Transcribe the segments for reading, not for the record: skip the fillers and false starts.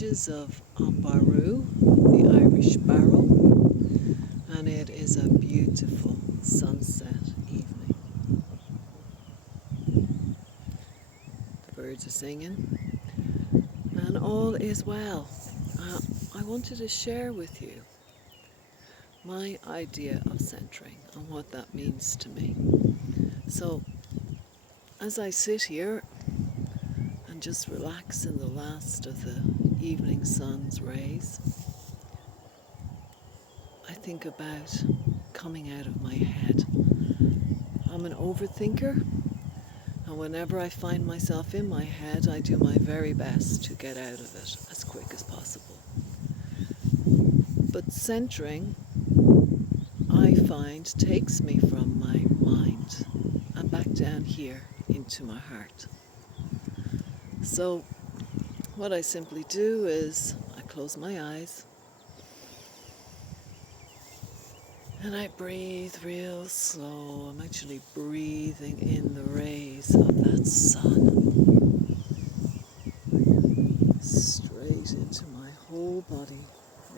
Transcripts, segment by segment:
edges of Ambaru, the Irish Barrow, and it is a beautiful sunset evening. The birds are singing, and all is well. I wanted to share with you my idea of centering and what that means to me. So, as I sit here and just relax in the last of the evening sun's rays, I think about coming out of my head. I'm an overthinker, and whenever I find myself in my head, I do my very best to get out of it as quick as possible. But centering, I find, takes me from my mind and back down here into my heart. So what I simply do is I close my eyes and I breathe real slow. I'm actually breathing in the rays of that sun straight into my whole body.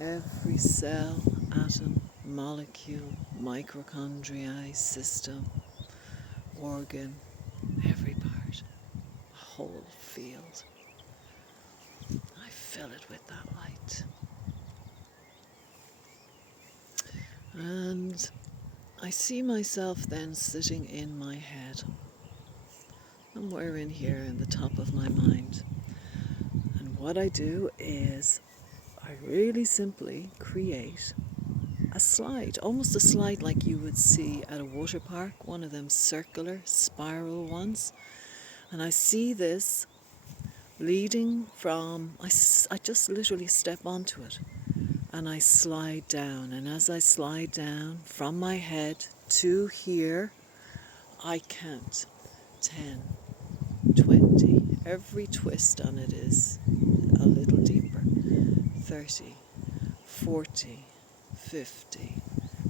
Every cell, atom, molecule, mitochondria, system, organ, every part, whole field. I fill it with that light. And I see myself then sitting in my head, somewhere in here in the top of my mind. And what I do is I really simply create a slide, almost a slide like you would see at a water park, one of them circular spiral ones. And I see this leading from, I just literally step onto it and I slide down. And as I slide down from my head to here, I count 10, 20. Every twist on it is a little deeper. 30, 40, 50,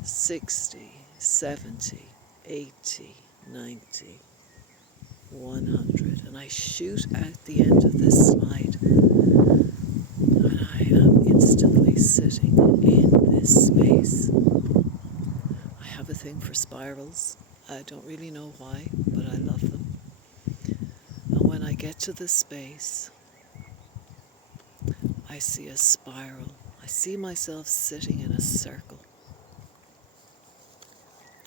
60, 70, 80, 90, 100. And I shoot out the end of this slide. And I am instantly sitting in this space. I have a thing for spirals. I don't really know why, but I love them. And when I get to this space, I see a spiral. I see myself sitting in a circle,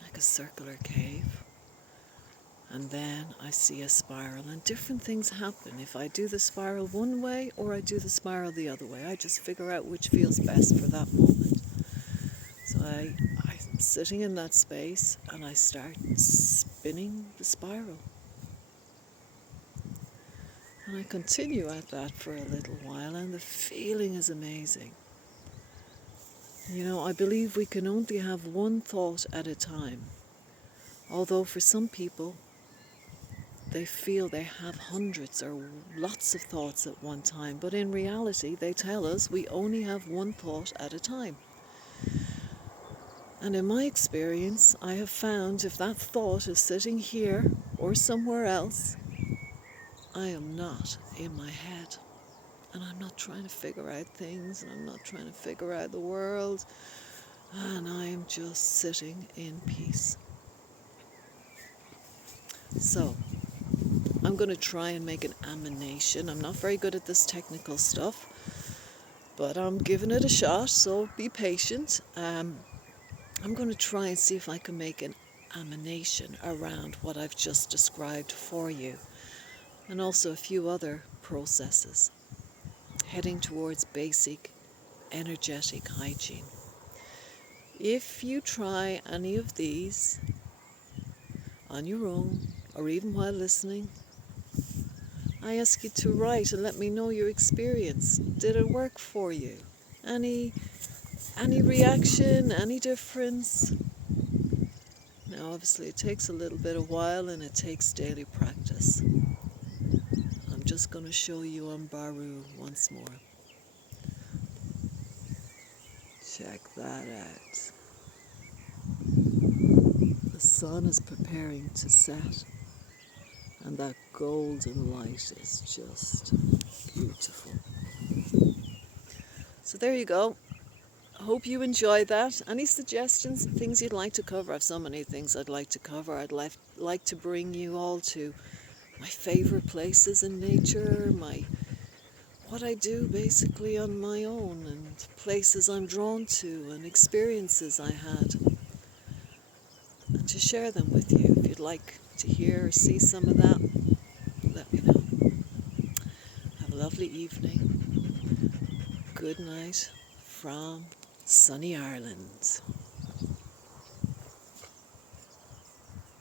like a circular cave. And then I see a spiral, and different things happen if I do the spiral one way or I do the spiral the other way. I just figure out which feels best for that moment. So I'm sitting in that space and I start spinning the spiral. And I continue at that for a little while, and the feeling is amazing. You know, I believe we can only have one thought at a time. Although for some people, they feel they have hundreds or lots of thoughts at one time. But in reality, they tell us we only have one thought at a time. And in my experience, I have found if that thought is sitting here or somewhere else, I am not in my head. And I'm not trying to figure out things, and I'm not trying to figure out the world. And I am just sitting in peace. So, I'm going to try and make an emanation. I'm not very good at this technical stuff, but I'm giving it a shot, so be patient. I'm going to try and see if I can make an emanation around what I've just described for you, and also a few other processes, heading towards basic energetic hygiene. If you try any of these on your own, or even while listening, I ask you to write and let me know your experience. Did it work for you? Any reaction, any difference? Now, obviously, it takes a little bit of while and it takes daily practice. I'm just going to show you Ambaru once more. Check that out. The sun is preparing to set, and that golden light is just beautiful. So there you go. I hope you enjoyed that. Any suggestions, things you'd like to cover? I have so many things I'd like to cover. I'd like to bring you all to my favorite places in nature, what I do basically on my own, and places I'm drawn to, and experiences I had, and to share them with you. If you'd like to hear or see some of that, let me know. Have a lovely evening. Good night from sunny Ireland.